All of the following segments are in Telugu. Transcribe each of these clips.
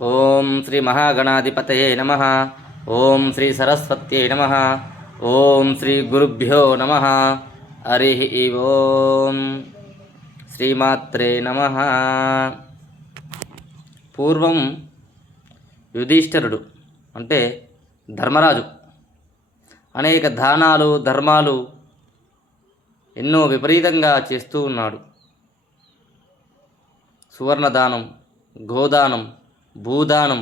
ఓం శ్రీ మహాగణాధిపతయే నమ. ఓం శ్రీ సరస్వత్యై నమ. ఓం శ్రీ గురుభ్యో నమ. హరి ఓం. శ్రీమాత్రే నమ. పూర్వం యుధిష్ఠరుడు అంటే ధర్మరాజు. అనేక దానాలు ధర్మాలు ఎన్నో విపరీతంగా చేస్తూ ఉన్నాడు. సువర్ణదానం గోదానం భూదానం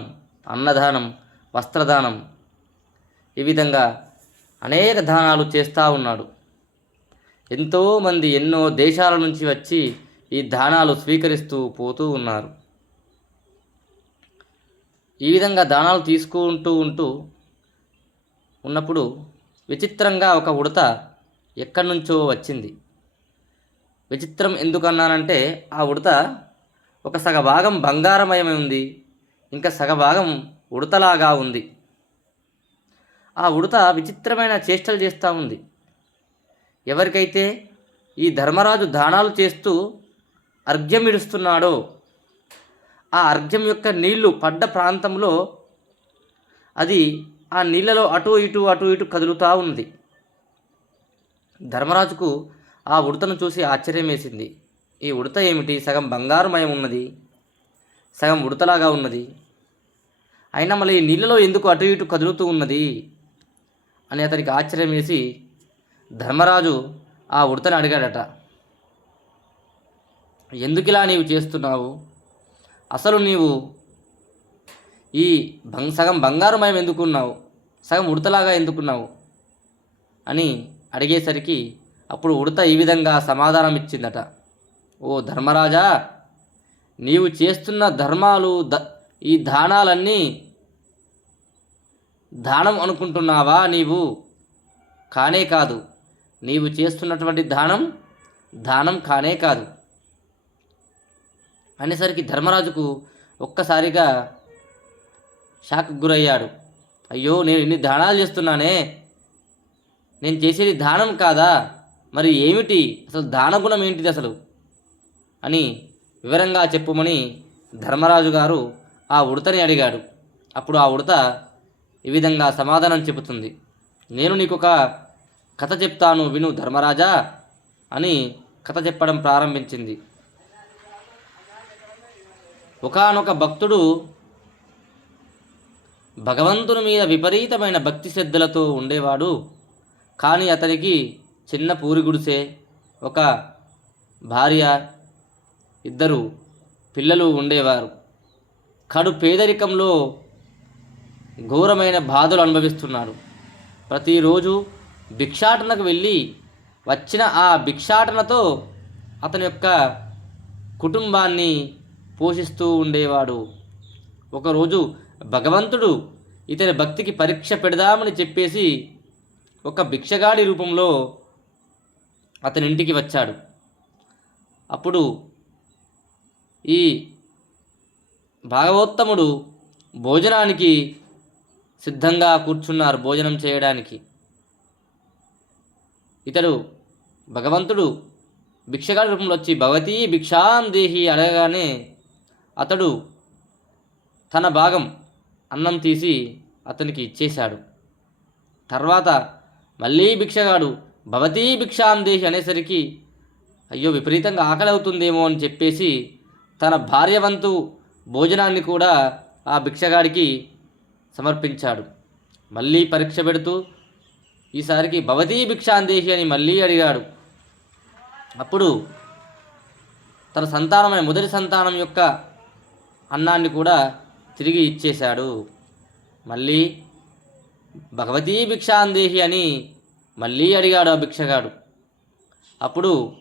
అన్నదానం వస్త్రదానం ఈ విధంగా అనేక దానాలు చేస్తూ ఉన్నాడు. ఎంతోమంది ఎన్నో దేశాల నుంచి వచ్చి ఈ దానాలు స్వీకరిస్తూ పోతూ ఉన్నారు. ఈ విధంగా దానాలు తీసుకుంటూ ఉంటూ ఉన్నప్పుడు విచిత్రంగా ఒక ఉడత ఎక్కడి నుంచో వచ్చింది. విచిత్రం ఎందుకన్నానంటే ఆ ఉడత ఒక సగ భాగం బంగారమయమై ఉంది. ఇంకా సగ భాగం ఉడతలాగా ఉంది. ఆ ఉడత విచిత్రమైన చేష్టలు చేస్తూ ఉంది. ఎవరికైతే ఈ ధర్మరాజు దానాలు చేస్తూ అర్ఘ్యం ఇడుస్తున్నాడో ఆ అర్ఘ్యం యొక్క నీళ్ళు పడ్డ ప్రాంతంలో అది ఆ నీళ్ళలో అటు ఇటు అటు ఇటు కదులుతూ ఉంది. ధర్మరాజుకు ఆ ఉడతను చూసి ఆశ్చర్యం వేసింది ఈ ఉడత ఏమిటి? సగం బంగారుమయం ఉన్నది. సగం ఉడతలాగా ఉన్నది. అయినా మళ్ళీ ఈ నీళ్ళలో ఎందుకు అటు ఇటు కదులుతూ ఉన్నది? అని అతనికి ఆశ్చర్యం వేసి ధర్మరాజు ఆ ఉడతని అడిగాడట. ఎందుకు ఇలా నీవు చేస్తున్నావు? అసలు నీవు ఈ బంగ్ సగం బంగారుమయం ఎందుకున్నావు? సగం ఉడతలాగా ఎందుకున్నావు? అని అడిగేసరికి అప్పుడు ఉడత ఈ విధంగా సమాధానం ఇచ్చిందట ఓ ధర్మరాజా! నీవు చేస్తున్న ధర్మాలు ద ఈ దానాలన్నీ దానం అనుకుంటున్నావా నీవు? కానే కాదు. నీవు చేస్తున్నటువంటి దానం దానం కానే కాదు. అనేసరికి ధర్మరాజుకు ఒక్కసారిగా షాక్ గురయ్యాడు. అయ్యో నేను ఇన్ని దానాలు చేస్తున్నానే. నేను చేసేది దానం కాదా? మరి ఏమిటి? అసలు దానగుణం ఏంటిది అసలు? అని వివరంగా చెప్పుమని ధర్మరాజు గారు ఆ ఉడతని అడిగాడు. అప్పుడు ఆ ఉడత ఈ విధంగా సమాధానం చెబుతుంది. నేను నీకొక కథ చెప్తాను విను ధర్మరాజా అని కథ చెప్పడం ప్రారంభించింది. ఒకానొక భక్తుడు భగవంతుని మీద విపరీతమైన భక్తి శ్రద్ధలతో ఉండేవాడు. కానీ అతనికి చిన్న పూరి గుడిసె ఒక భార్య ఇద్దరు పిల్లలు ఉండేవారు. కడు పేదరికంలో ఘోరమైన బాధలు అనుభవిస్తున్నారు. ప్రతిరోజు భిక్షాటనకు వెళ్ళి వచ్చిన ఆ భిక్షాటనతో అతని యొక్క కుటుంబాన్ని పోషిస్తూ ఉండేవాడు. ఒకరోజు భగవంతుడు ఇతని భక్తికి పరీక్ష పెడదామని చెప్పేసి ఒక భిక్షగాడి రూపంలో అతని ఇంటికి వచ్చాడు. అప్పుడు ఈ భాగవోత్తముడు భోజనానికి సిద్ధంగా కూర్చున్నారు భోజనం చేయడానికి. ఇతడు భగవంతుడు భిక్షగాడి రూపంలో వచ్చి భగవతీ భిక్షాం దేహి అడగగానే అతడు తన భాగం అన్నం తీసి అతనికి ఇచ్చేశాడు. తర్వాత మళ్ళీ భిక్షగాడు భవతీ భిక్షాం దేహి అనేసరికి అయ్యో విపరీతంగా ఆకలి అవుతుందేమో అని చెప్పేసి తన భార్య వంతు భోజనాన్ని కూడా ఆ భిక్షగాడికి సమర్పించాడు. మళ్ళీ పరీక్ష పెడుతూ ఈసారికి భవతీ భిక్షాందేహి అని మళ్ళీ అడిగాడు. అప్పుడు తన సంతానమైన మొదటి సంతానం యొక్క అన్నాన్ని కూడా తిరిగి ఇచ్చేశాడు. మళ్ళీ భగవతీ భిక్షాందేహి అని మళ్ళీ అడిగాడు ఆ భిక్షగాడు. అప్పుడు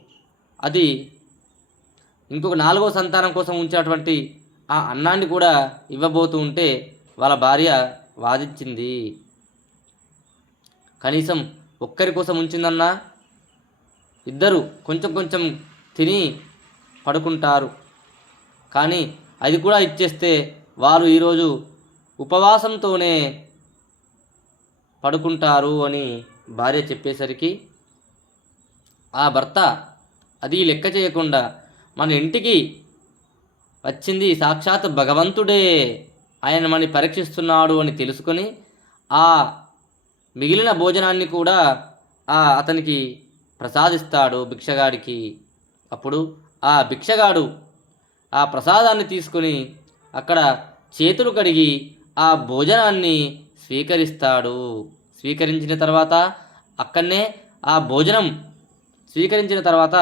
అది ఇంకొక నాలుగో సంతానం కోసం ఉంచినటువంటి ఆ అన్నాన్ని కూడా ఇవ్వబోతూ ఉంటే వాళ్ళ భార్య వాదించింది. కనీసం ఒక్కరి కోసం ఉంచిందన్నా ఇద్దరు కొంచెం కొంచెం తిని పడుకుంటారు. కానీ అది కూడా ఇచ్చేస్తే వారు ఈరోజు ఉపవాసంతోనే పడుకుంటారు అని భార్య చెప్పేసరికి ఆ భర్త అది లెక్క చేయకుండా మన ఇంటికి వచ్చింది సాక్షాత్ భగవంతుడే. ఆయన మనని పరీక్షిస్తున్నాడు అని తెలుసుకొని ఆ మిగిలిన భోజనాన్ని కూడా ఆ అతనికి ప్రసాదిస్తాడు భిక్షగాడికి. అప్పుడు ఆ భిక్షగాడు ఆ ప్రసాదాన్ని తీసుకొని అక్కడ చేతులు కడిగి ఆ భోజనాన్ని స్వీకరిస్తాడు. స్వీకరించిన తర్వాత అక్కడనే ఆ భోజనం స్వీకరించిన తర్వాత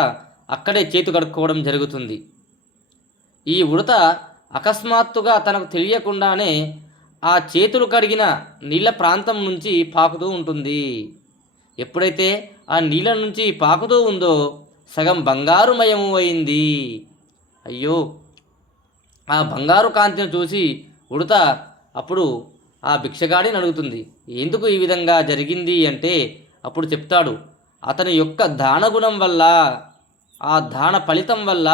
అక్కడే చేతు కడుక్కోవడం జరుగుతుంది. ఈ ఉడత అకస్మాత్తుగా తనకు తెలియకుండానే ఆ చేతులు కడిగిన నీళ్ళ ప్రాంతం నుంచి పాకుతూ ఉంటుంది. ఎప్పుడైతే ఆ నీళ్ళ నుంచి పాకుతూ ఉందో సగం బంగారుమయము అయింది. అయ్యో! ఆ బంగారు కాంతిని చూసి ఉడత అప్పుడు ఆ భిక్షగాడిని అడుగుతుంది ఎందుకు ఈ విధంగా జరిగింది? అంటే అప్పుడు చెప్తాడు అతని యొక్క దానగుణం వల్ల ఆ దాన ఫలితం వల్ల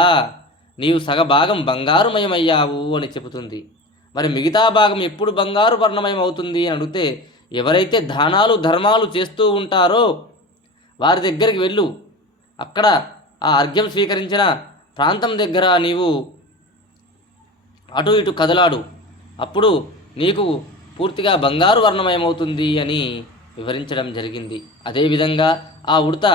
నీవు సగభాగం బంగారుమయమయ్యావు అని చెబుతుంది. మరి మిగతా భాగం ఎప్పుడు బంగారు వర్ణమయం అవుతుంది అని అడిగితే ఎవరైతే దానాలు ధర్మాలు చేస్తూ ఉంటారో వారి దగ్గరికి వెళ్ళు. అక్కడ ఆ అర్ఘ్యం స్వీకరించిన ప్రాంతం దగ్గర నీవు అటు ఇటు కదలాడు. అప్పుడు నీకు పూర్తిగా బంగారు వర్ణమయమవుతుంది అని వివరించడం జరిగింది. అదేవిధంగా ఆ ఉడత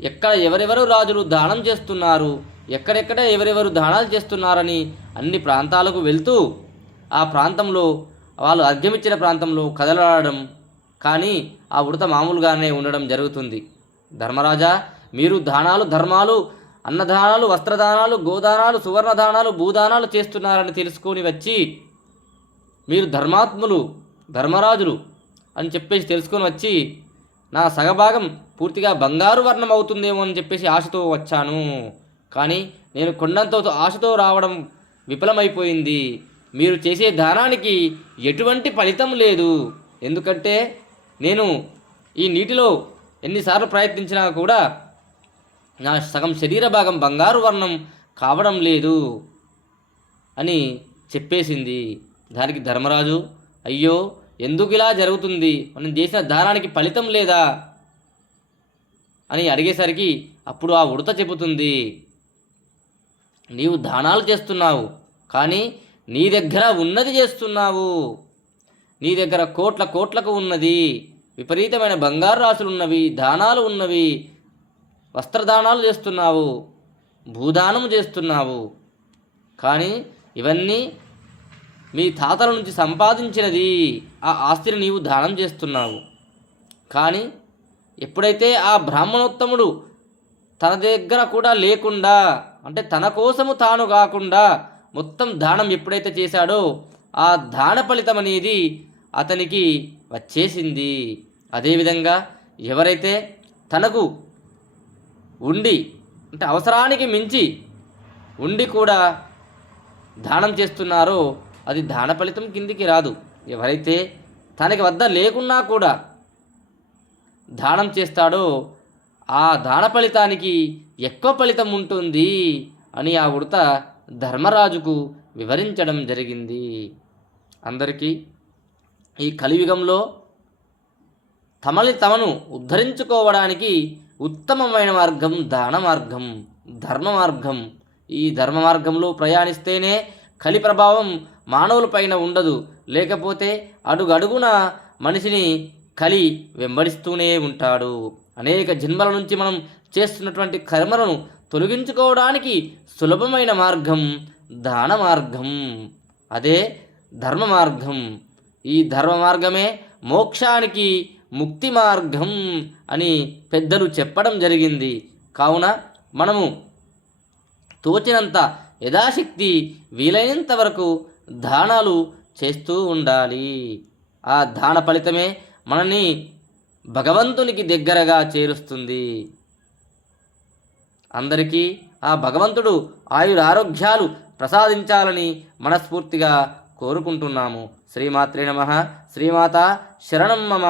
ఎక్కడ ఎవరెవరు రాజులు దానం చేస్తున్నారు? ఎక్కడెక్కడ ఎవరెవరు దానాలు చేస్తున్నారని అన్ని ప్రాంతాలకు వెళ్తూ ఆ ప్రాంతంలో వాళ్ళు అర్ఘ్యమిచ్చిన ప్రాంతంలో కదలాడడం కానీ ఆ ఉడత మామూలుగానే ఉండడం జరుగుతుంది. ధర్మరాజా మీరు దానాలు ధర్మాలు అన్నదానాలు వస్త్రదానాలు గోదానాలు సువర్ణదానాలు భూదానాలు చేస్తున్నారని తెలుసుకొని వచ్చి మీరు ధర్మాత్ములు ధర్మరాజులు అని చెప్పేసి తెలుసుకొని వచ్చి నా సగభాగం పూర్తిగా బంగారు వర్ణం అవుతుందేమో అని చెప్పేసి ఆశతో వచ్చాను. కానీ నేను కొండంతో ఆశతో రావడం విఫలమైపోయింది. మీరు చేసే దానానికి ఎటువంటి ఫలితం లేదు. ఎందుకంటే నేను ఈ నీటిలో ఎన్నిసార్లు ప్రయత్నించినా కూడా నా సగం శరీర భాగం బంగారు వర్ణం కావడం లేదు అని చెప్పేసింది. దానికి ధర్మరాజు అయ్యో ఎందుకు ఇలా జరుగుతుంది? మనం చేసిన దానానికి ఫలితం లేదా? అని అడిగేసరికి అప్పుడు ఆ ఉడత చెబుతుంది. నీవు దానాలు చేస్తున్నావు కానీ నీ దగ్గర ఉన్నది చేస్తున్నావు. నీ దగ్గర కోట్ల కోట్లకు ఉన్నది విపరీతమైన బంగారు రాసులు ఉన్నవి దానాలు ఉన్నవి వస్త్రదానాలు చేస్తున్నావు భూదానం చేస్తున్నావు. కానీ ఇవన్నీ మీ తాతల నుంచి సంపాదించినది ఆ ఆస్తిని నీవు దానం చేస్తున్నావు. కానీ ఎప్పుడైతే ఆ బ్రాహ్మణోత్తముడు తన దగ్గర కూడా లేకుండా అంటే తన కోసము తాను కాకుండా మొత్తం దానం ఎప్పుడైతే చేశాడో ఆ దాన ఫలితం అనేది అతనికి వచ్చేసింది. అదేవిధంగా ఎవరైతే తనకు ఉండి అంటే అవసరానికి మించి ఉండి కూడా దానం చేస్తున్నారో అది దాన ఫలితం కిందికి రాదు. ఎవరైతే తనకి వద్ద లేకున్నా కూడా దానం చేస్తాడో ఆ దాన ఫలితానికి ఎక్కువ ఫలితం ఉంటుంది అని ఆ ఉడత ధర్మరాజుకు వివరించడం జరిగింది. అందరికీ ఈ కలియుగంలో తమని తమను ఉద్ధరించుకోవడానికి ఉత్తమమైన మార్గం దాన మార్గం ధర్మ మార్గం. ఈ ధర్మ మార్గంలో ప్రయాణిస్తేనే కలి ప్రభావం మానవులపైన ఉండదు. లేకపోతే అడుగడుగున మనిషిని కలి వెంబడిస్తూనే ఉంటాడు. అనేక జన్మల నుంచి మనం చేస్తున్నటువంటి కర్మలను తొలగించుకోవడానికి సులభమైన మార్గం దాన మార్గం. అదే ధర్మ మార్గం. ఈ ధర్మ మార్గమే మోక్షానికి ముక్తి మార్గం అని పెద్దలు చెప్పడం జరిగింది. కావున మనము తోచినంత యథాశక్తి వీలైనంత వరకు దానాలు చేస్తూ ఉండాలి. ఆ దాన ఫలితమే మనని భగవంతునికి దగ్గరగా చేరుస్తుంది. అందరికీ ఆ భగవంతుడు ఆయురారోగ్యాలు ప్రసాదించాలని మనస్ఫూర్తిగా కోరుకుంటున్నాము. శ్రీమాత్రే నమ. శ్రీమాత శరణం మమ.